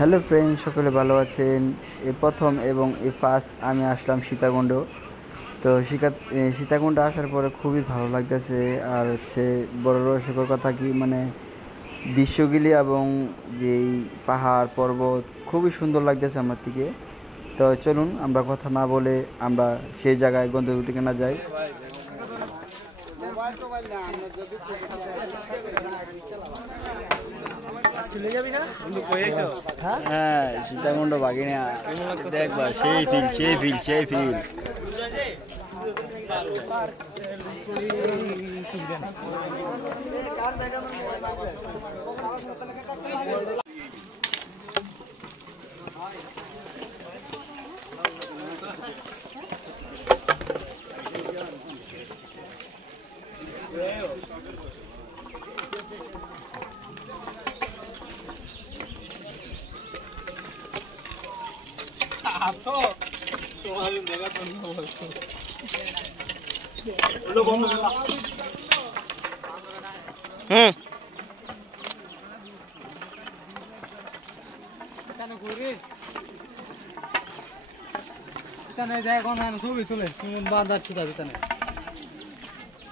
Hello friend, সকলে ভালো আছেন। এই প্রথম এবং এই ফার্স্ট আমি আসলাম সীতাকুণ্ড। তো সীতাকুণ্ড আসার পরে খুবই ভালো লাগতেছে। আর বড় রহস্যকর কথা কি দৃশ্যগুলি এবং যেই পাহাড় পর্বত খুবই সুন্দর লাগতেছে আমার দিকে। তো চলুন আমরা কথা না বলে আমরা সেই জায়গায় গন্তব্য ঠিকানা যাই। হ্যাঁ, সীতাকুণ্ড বাগিনা দেখবা, সেই ফিল।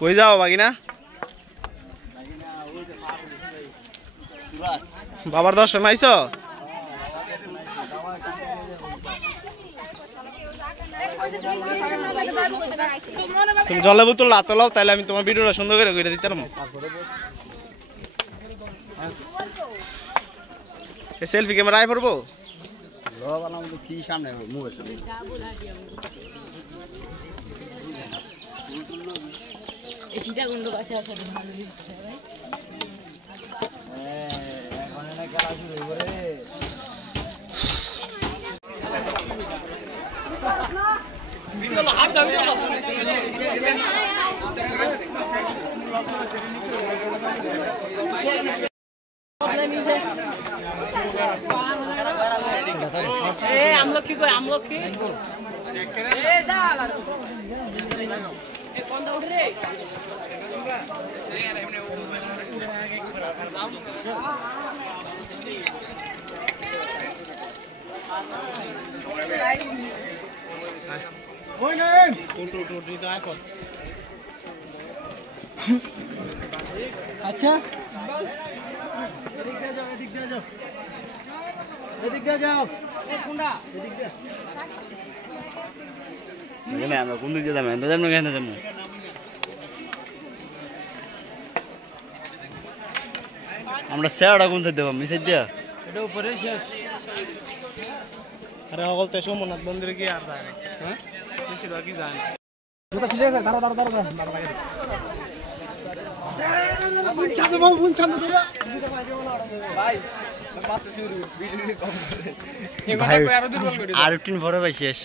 কই যাও বাগিনা? বাবার দর্শন আইছ? তুমি জলে বোতল লাতো লাও, তাহলে আমি তোমার ভিডিওটা সুন্দর করে দিতাম। সেলফি ক্যামেরা আয় পড়বো কি সামনে সীতাকুণ্ড বাসা খেলা শুরু করে। আমলকি কই আমলকি এ জাল এ কোন দৌড় রে ওই নে টু দিতে এখন। আচ্ছা এদিক দিয়ে যাও কোনটা এদিক দিয়ে আমরা কোন দিক দিয়ে যাবো? এখানে যাবো কেন যাবো? আমরা স্যারটা কোন সাইড দেবো? মিসাইড দিয়া এটা উপরে শেষ। আরে হগল তো সোমনাথ মন্দিরে কি আর যায়? হ্যাঁ বেশি বাকি যায় না। ওটা ঠিক আছে, দাঁড়া বুন চাঁদে তোরা ভাই মাত্র শুরু ভিডিও কম করে এগুলা কই আরো দুর্বল করে আর 15 বড় ভাই শেষ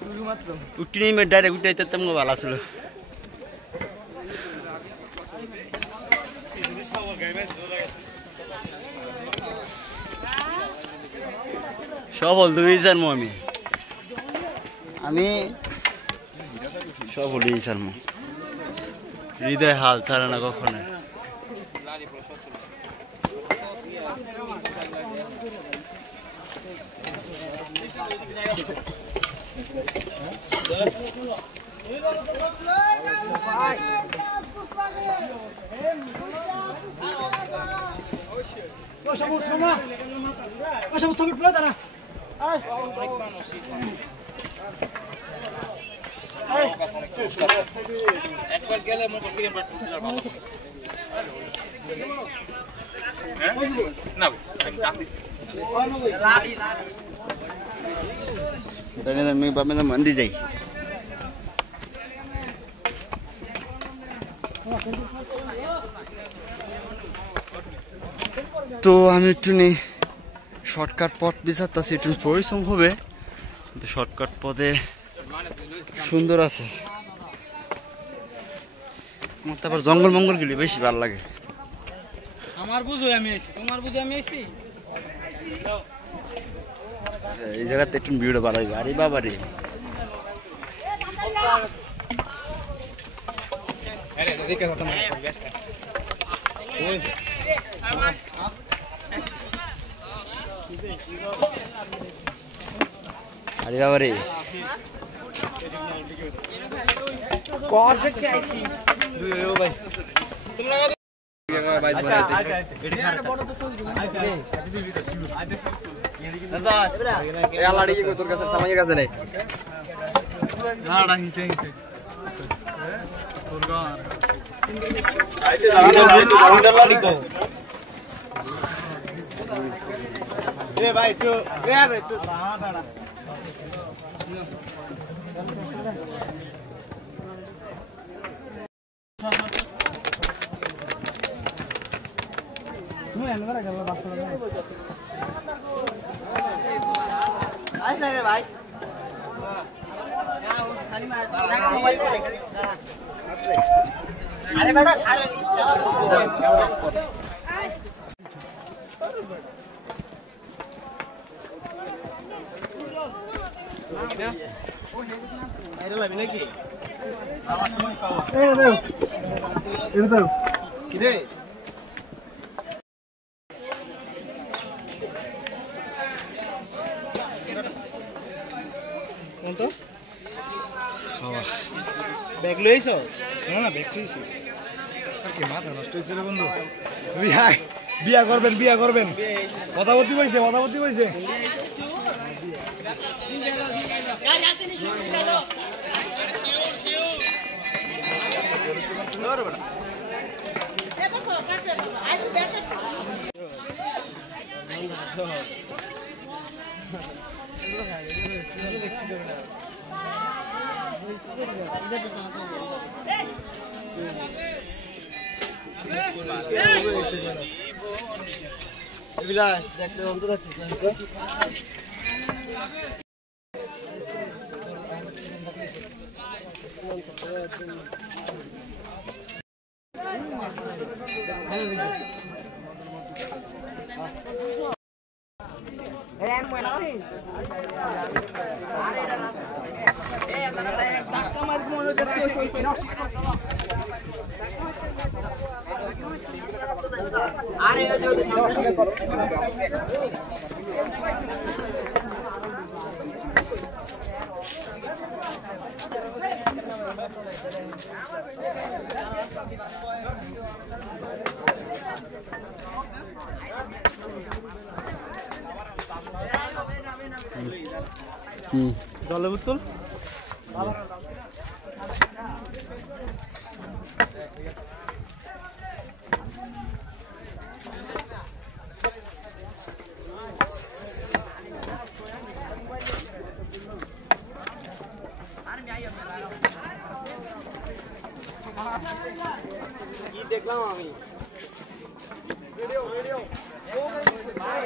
শুরু মাত্র 15 মিনিট ডাইরেক্ট উঠাইতে তেমন ভালো ছিল। সফল দুই জানবো আমি সফল এই জানবো। হৃদয় হাল ছাড়ে না কখনো। একবার গেলে মনে করছি না मंदी जाई तो আমি একটু শর্টকাট পথ বিচারতেছি, একটু পরিশ্রম হবে। শর্টকাট পথে সুন্দর আছে, তারপর জঙ্গল মঙ্গল গুলি বেশি ভালো লাগে। আমার বুঝো আমি আইছি, তোমার বুঝো আমি আইছি। এই জায়গাতে একটু ভিড় ভালো হবে। আরে বাবা রে, আরে দেখে কথা মনে পড়ে গেছে। আরে বাবা রে কত কে আইছি ও ভাই তোমরা ভাই বড় তো চল এই আলাড়ি কি তোর কাছে সামাইয়ের কাছে নেই নাড়া হিচে হিচে তোর গা আইতে দাঁড়া দিকো এ ভাই তো এ আরে তো দাঁড়া তুমি এনভারে গেল বাস করে আই না রে ভাই আরে বেটা সারে আরে লাগবে নাকি আমার তুমি পাও এ দাও কি রে কোনটা ব্যাগ লইছস না ব্যাগ লইছি আর কি মাথা নষ্ট হইছে রে বন্ধু বিয়া করবেন কথা বলতে কইছে গাড়ি আসেনি শুরু হলো লোর বড় এ দেখো কাছে আইসু দেখো বিলাস দেখতে অন্ত যাচ্ছে আরে কি জলে বোতল কি দেখলাম আমি ভিডিও ও ভাই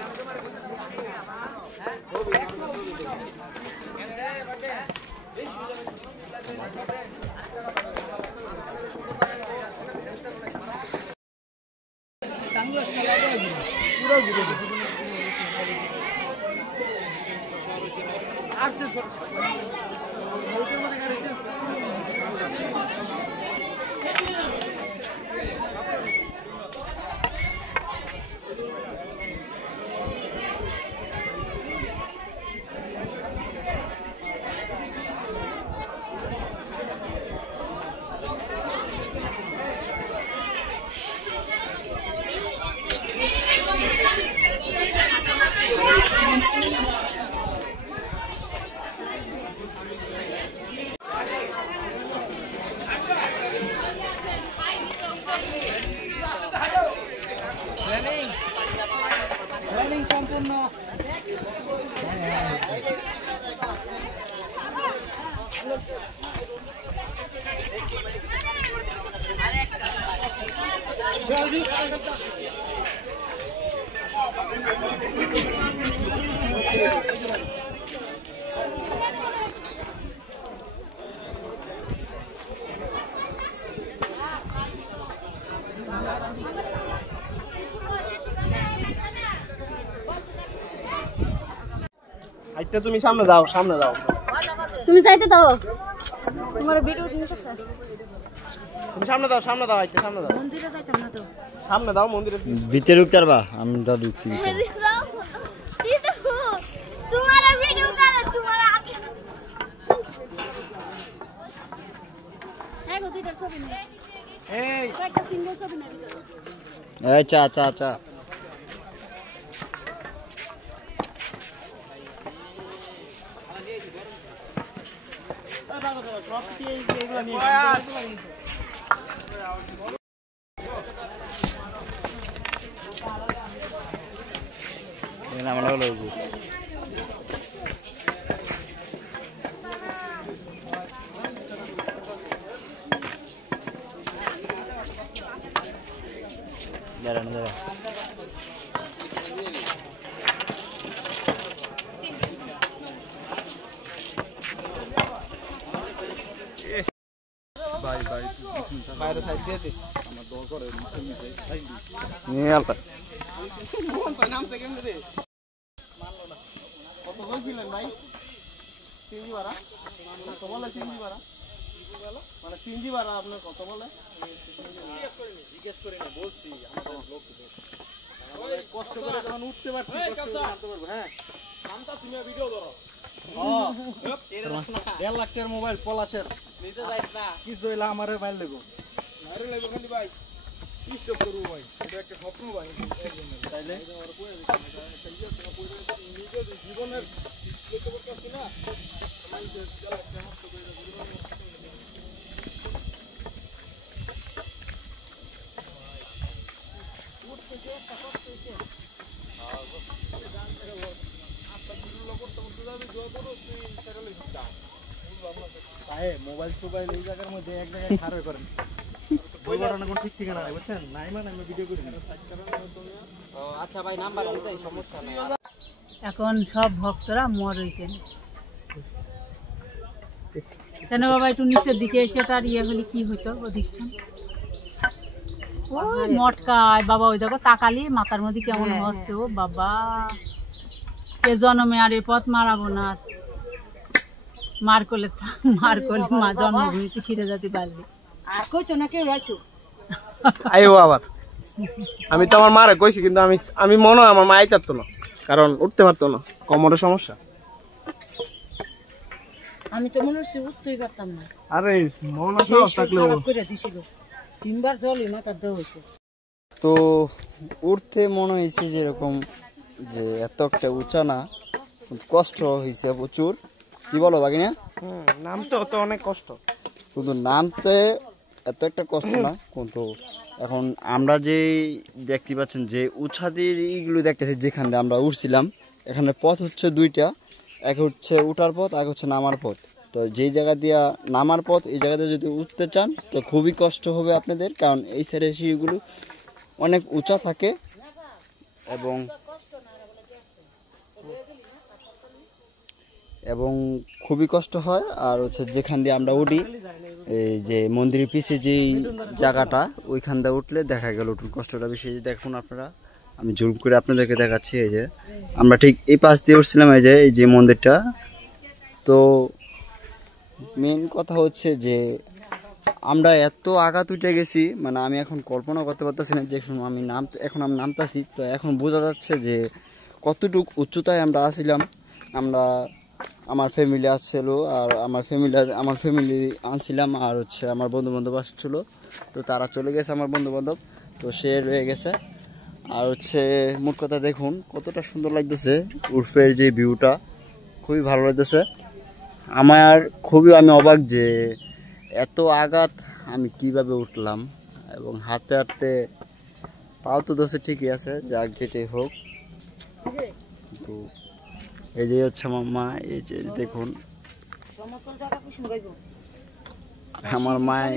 সম্পূর্ণ আইটা তুমি সামনে যাও তুমি যাইতে দাও তোমার ভিডিও নিয়ে আসছে তুমি সামনে দাও আইটা সামনে দাও মন্দিরে যাইতাম না তো সামনে দাও মন্দিরে ভিতরে ঢুকতে পারবা আমরা ঢুকছি যাও এই চা চা চা আমরা হলো দাঁড়ান দাঁড়ান ভাই ভাই বাইরে সাইড দিয়ে দে আমার দর করে নিয়ে আলতা নামছে কেমনে রে মানলো না কত বলছিলেন ভাই সিঙ্গি ভাড়া কত বলে সিঙ্গি ভাড়া মানে সিঙ্গি ভাড়া আপনার কত বলে জিজ্ঞেস করি না বলছি আমাদের লোক কষ্ট করে যখন উঠতে পারছি কষ্ট করে নামতে পারবো হ্যাঁ নামটা তুমি ভিডিও ধরো 1.5 লাখ টাকার মোবাইল পলাশের নিতে যাইস না কিছু হইলে আমারে মাইল দেবো মারে লাগবে খালি ভাই স্টপ করবো ভাই এটা একটা স্বপ্ন ভাই তাইলে নিজের জীবনের দেখতে পাচ্ছি না মোবাইল টোবাইল এই জায়গার মধ্যে এক জায়গায় খারাপ করেন বই বাড়ানো কোন ঠিক ঠিকানা নাই বুঝছেন নাই মানে আমি ভিডিও করি আচ্ছা ভাই নাম্বার দিতেই সমস্যা নাই এখন সব ভক্তরা মর হইতেন কেন বাবা একটু নিচের দিকে এসে তার ইয়ে হলে কি হইতো প্রতিষ্ঠান ও মটকায় বাবা ওই দেখো তাকালি মাথার মধ্যে কেমন হচ্ছে ও বাবা এ জন্মে আর এ পথ মারাবো না মার করলে মা জন্মভূমিতে ফিরে যেতে পারবে আর কইছো না কেউ যাইছো আইও আবার আমি তো আমার মারে কইছি কিন্তু আমি মনে হয় আমার মা আইতারতো না কারণ উঠতে পারতো না কোমরের সমস্যা আমি তো মনে হচ্ছে উঠতেই পারতাম না আরে মন সাহস থাকলে করে দিছিল 3বার জলই মাথা দেওয়া হয়েছে তো উঠতে মনে হয়েছে যেরকম যে এত একটা উঁচা না কষ্ট হয়েছে প্রচুর কি বলো বাগিনা নামতে তো অনেক কষ্ট কিন্তু নামতে এত একটা কষ্ট না কিন্তু এখন আমরা যে দেখতে পাচ্ছেন যে উঁচা দিয়ে এইগুলো দেখতেছি যেখান দিয়ে আমরা উঠছিলাম এখানে পথ হচ্ছে দুইটা এক হচ্ছে উঠার পথ এক হচ্ছে নামার পথ তো যেই জায়গা দিয়া নামার পথ এই জায়গাতে যদি উঠতে চান তো খুবই কষ্ট হবে আপনাদের কারণ এই সাইডের সিঁড়িগুলো অনেক উঁচা থাকে এবং খুবই কষ্ট হয় আর হচ্ছে যেখান দিয়ে আমরা উঠি এই যে মন্দিরের পিছে যেই জায়গাটা ওইখান দিয়ে উঠলে দেখা গেল উঠুন কষ্টটা বেশি দেখুন আপনারা আমি জুম করে আপনাদেরকে দেখাচ্ছি এই যে আমরা ঠিক এই পাশ দিয়ে উঠছিলাম এই যে মন্দিরটা তো মেন কথা হচ্ছে যে আমরা এত আঘাত উঠে গেছি মানে আমি এখন কল্পনা করতে পারতেছি না যে আমি নামতাছি তো এখন বোঝা যাচ্ছে যে কতটুকু উচ্চতায় আমরা আসছিলাম আমরা আমার ফ্যামিলি আসছিল আর আমার ফ্যামিলি আনছিলাম আর হচ্ছে আমার বন্ধু বান্ধব আসছিল তো তারা চলে গেছে আমার বন্ধু বান্ধব তো সে রয়ে গেছে আর হচ্ছে মোট কথা দেখুন কতটা সুন্দর লাগতেছে উর্ফের যে ভিউটা খুবই ভালো লাগতেছে আমি অবাক যে এত আঘাত আমি কিভাবে উঠলাম এবং হাঁটতে হাঁটতে পাও তো দোষে ঠিকই আছে যা যেটাই হোক কিন্তু এই যে হচ্ছে আমার মা এই যে দেখুন আমার মায়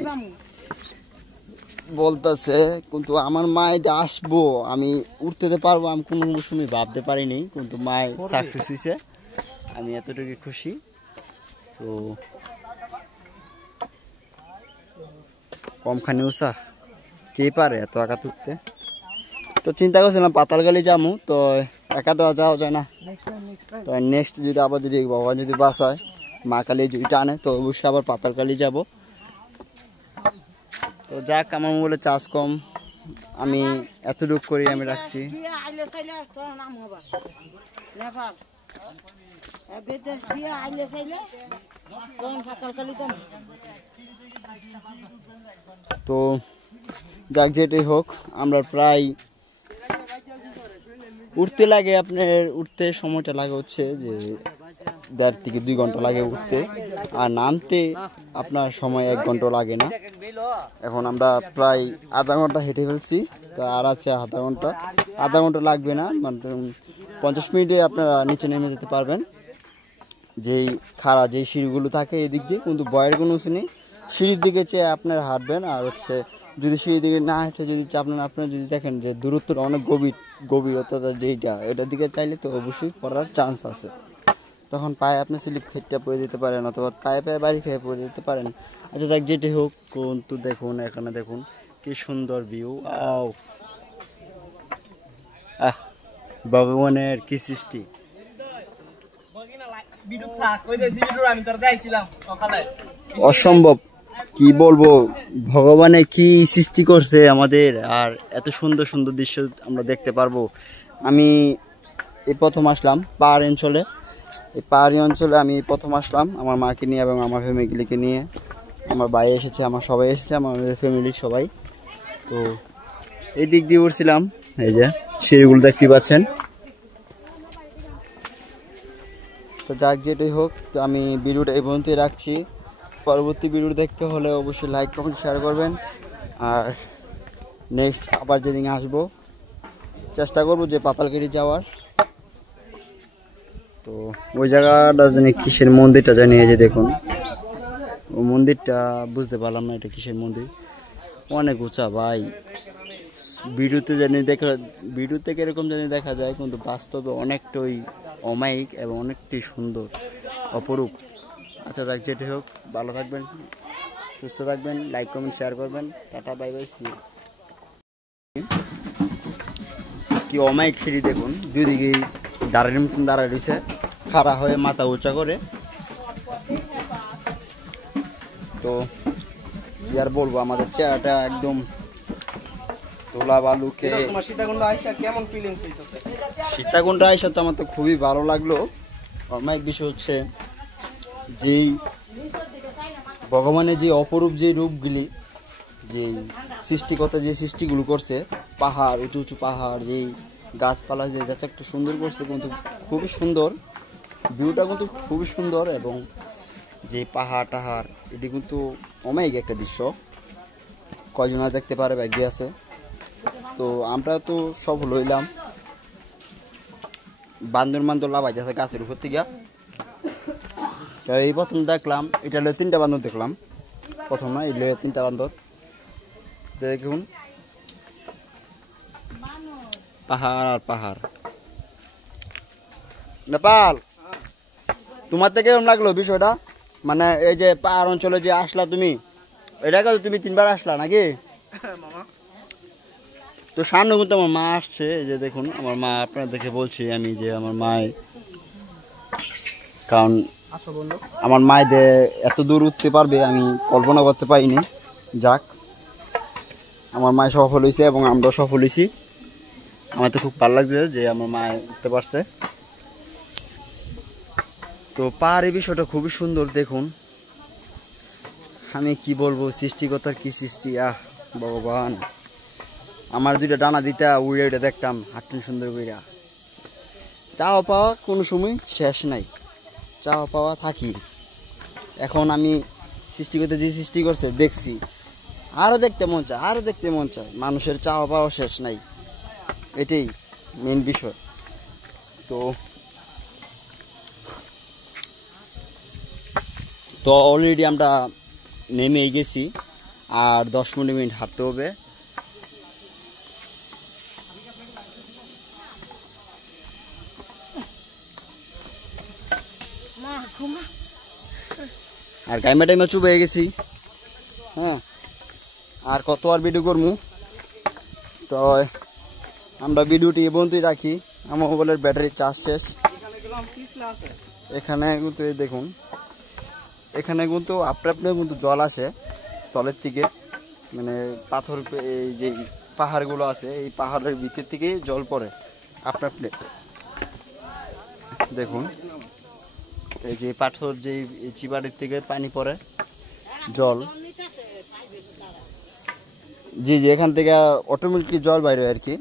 বলতেছে কিন্তু আমার মায় আসবো আমি উঠতে পারবো আমি কোনো সময় ভাবতে পারিনি কিন্তু মায় সাকসেস হয়েছে আমি এতটুকু খুশি তো কমখানি উষা কে পারে এত আঘাত উঠতে তো চিন্তা করছিলাম পাতালগালি যাবো তো একা তো যাওয়া যায় না তো নেক্সট যদি আবার যদি ভগবান যদি বাঁচায় মা কালী যদি টানে তো অবশ্যই আবার পাতালগালি যাব তো যাক আমার মোবাইলে চার্জ কম আমি এতটুকু করি আমি রাখছি তো যাক যেটাই হোক, আমরা প্রায় উঠতে লাগে উঠতে সময়টা লাগে হচ্ছে যে 1.5 থেকে 2 ঘন্টা লাগে উঠতে, আর নামতে আপনার সময় 1 ঘন্টা লাগে না। এখন আমরা প্রায় আধা ঘন্টা হেঁটে ফেলছি, তো আর আছে আধা ঘন্টা লাগবে না, মানে 50 মিনিটে আপনারা নিচে নেমে যেতে পারবেন। যেই যেই সিঁড়িগুলো থাকে এদিক দিয়ে কিন্তু ভয়ের কোনো কিছু নেই, সিঁড়ির দিকে চেয়ে আপনারা হাঁটবেন। আর হচ্ছে যদি সিঁড়ির দিকে না হেঁটে যদি আপনারা যদি দেখেন যে দূরত্বটা অনেক গভীরতা যেইটা এটার দিকে চাইলে তো অবশ্যই পড়ার চান্স আছে। তখন পায়ে আপনি স্লিপ খেটটা পড়ে যেতে পারেন, অথবা পায়ে বাড়ি খেয়ে পড়ে যেতে পারেন। আচ্ছা যাক যেটাই হোক, কিন্তু দেখুন এখানে দেখুন কি সুন্দর ভিউ। ভগবানের কি সৃষ্টি, অসম্ভব। কি বলবো, ভগবানে কি সৃষ্টি করছে আমাদের, আর এত সুন্দর সুন্দর দৃশ্য আমরা দেখতে পারবো। আমি এই প্রথম আসলাম পাহাড়ি অঞ্চলে আমি প্রথম আসলাম আমার মাকে নিয়ে এবং আমার ফ্যামিলিকে নিয়ে। আমার ভাই এসেছে, আমার সবাই এসেছে, আমার ফ্যামিলির সবাই। তো এই দিক দিয়ে উঠছিলাম, এই যে সিঁড়িগুলো দেখতে পাচ্ছেন। তো যাক যেটাই হোক, তো আমি ভিডিওটা এই পর্যন্তই রাখছি। পরবর্তী ভিডিও দেখতে হলে অবশ্যই লাইক কমেন্ট শেয়ার করবেন। আর নেক্সট আবার যেদিন আসবো চেষ্টা করবো যে পাতালগিরি যাওয়ার। তো ওই জায়গাটা জানি কিসের মন্দিরটা জানি, এই যে দেখুন ও মন্দিরটা বুঝতে পারলাম না এটা কিসের মন্দির, অনেক উঁচা ভাই। ভিডিওতে কিরকম জানি দেখা যায়, কিন্তু বাস্তবে অনেকটাই অমায়িক এবং অনেকটাই সুন্দর, অপরূপ। আচ্ছা যাক যেটাই হোক, ভালো থাকবেন, সুস্থ থাকবেন, লাইক কমেন্ট শেয়ার করবেন। Tata, bye bye, see you. কি অমায়িক সিঁড়ি দেখুন, দুই দিকে দাঁড়ায় রয়েছে, খাড়া হয়ে মাথা উঁচা করে। তো কি আর বলবো, আমাদের চেহারাটা একদম তোলা বালুকে। সীতাকুণ্ড আইসা তো আমার তো খুবই ভালো লাগলো। অমায়িক বিষয় হচ্ছে যেই ভগবানের যে অপরূপ যে রূপগুলি, যে সৃষ্টিকর্তা যে সৃষ্টিগুলো করছে, পাহাড়, উঁচু উঁচু পাহাড়, যেই গাছপালা যে যাচ্ছে একটু সুন্দর করছে, কিন্তু খুবই সুন্দর ভিউটা, কিন্তু খুবই সুন্দর। এবং যে পাহাড় টাহাড় এটি কিন্তু অমায়িক একটা দৃশ্য, কয়জনা দেখতে পারে ভাগ্যে আছে। তো আমরা তো সব লইলাম বান্দর লাভাই যাচ্ছে গাছের উপর থেকে। তো এই প্রথম দেখলাম, এটা হলো 3টা বান্দর দেখলাম, প্রথম না, এগুলো 3টা বান্দর। দেখুন পাহাড় আর পাহাড়। নেপাল, তোমার থেকে কেমন লাগলো বিষয়টা? মানে এই যে পাহাড় অঞ্চলে যে আসলা তুমি, এটাকে তুমি 3বার আসলা নাকি? তো সামনে কিন্তু আমার মা আসছে, এই যে দেখুন আমার মা, আপনারা দেখে বলছি আমি যে আমার মায়, কারণ আমার মায়েদের এত দূর উঠতে পারবে আমি কল্পনা করতে পারিনি। যাক, আমার মায় সফল হয়েছে এবং আমরাও সফল হয়েছি। আমার তো খুব ভালো লাগছে যে আমার মায় উঠতে পারছে। তো পাহাড়ি বিষয়টা খুবই সুন্দর দেখুন, আমি কি বলবো, সৃষ্টিকর্তার কি সৃষ্টি। ভগবান, আমার 2টা ডানা দিতা উড়ে উড়ে দেখতাম, হাঁটতেন সুন্দর কইরা। চাওয়া পাওয়া কোনো সময় শেষ নাই, চাওয়া পাওয়া থাকি। এখন আমি সৃষ্টিকর্তা যে সৃষ্টি করছে দেখছি, আরও দেখতে মন চায়, মানুষের চাওয়া পাওয়া শেষ নাই, এটাই মেন বিষয়। তো অলরেডি আমরা নেমে গেছি, আর 10-15 মিনিট হাঁটতে হবে। আর টাইমে চুপ হয়ে গেছি। হ্যাঁ, আর কত আর ভিডিও করবো। তো আমরা ভিডিওটি এ পর্যন্তই রাখি। আমার মোবাইলের ব্যাটারি চার্জ শেষ। এখানে কিন্তু দেখুন, এখানে কিন্তু আপনা কিন্তু জল আসে তলের থেকে, মানে পাথর, এই যে পাহাড়গুলো আছে এই পাহাড়ের ভিতর থেকে জল পড়ে আপনার দেখুন। এই যে পাথর, যে চিবাড়ির থেকে পানি পড়ে জল, জি জি, এখান থেকে অটোমেটিকলি জল বাইরে আর কি।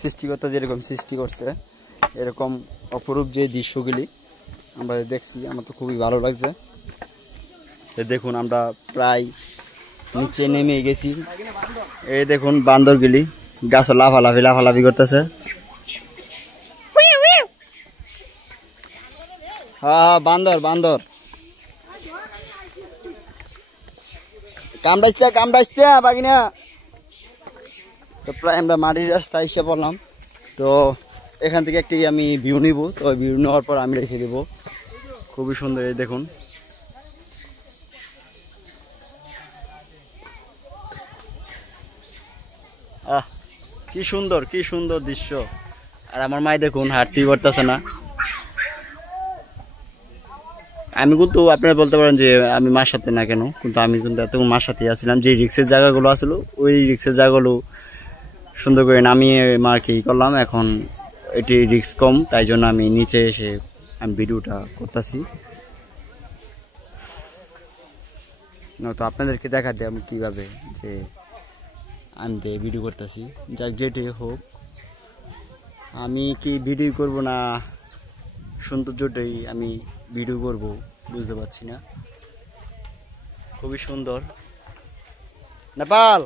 সৃষ্টিকর্তা যেরকম সৃষ্টি করছে এরকম অপরূপ যে দৃশ্যগুলি আমরা দেখছি, আমার তো খুবই ভালো লাগছে। দেখুন আমরা প্রায় নিচে নেমে গেছি। এই দেখুন বান্দরগুলি গাছে লাফালাফি করতেছে। হ্যাঁ বান্দর কামড়াইছে বাগিনা। তো প্রায় আমরা মাটির রাস্তায় এসে পড়লাম। তো এখান থেকে একটি আমি ভিউ নিব, তো ভিউ নেওয়ার পর আমি রেখে দেবো। খুবই সুন্দর, এই দেখুন। কি সুন্দর দৃশ্য। আর আমার মাই দেখুন হাঁটতে করতেছে না। আমি কিন্তু আপনারা বলতে পারেন যে আমি মার সাথে না কেন, কিন্তু আমি কিন্তু এতক্ষণ মার সাথে আসছিলাম। যে রিক্সের জায়গাগুলো আসলো ওই রিক্সের জায়গাগুলো সুন্দর করে নামিয়ে মার কি করলাম। এখন এটি রিক্স কম, তাই জন্য আমি নিচে এসে আমি ভিডিওটা করতেছি। তো আপনাদেরকে দেখাতে আমি কীভাবে যে আমি ভিডিও করতেছি। যাক যেটাই হোক, আমি কি ভিডিও করব না সৌন্দর্যটাই আমি ভিডিও করব বুঝতে পারছি না। খুবই সুন্দর নেপাল।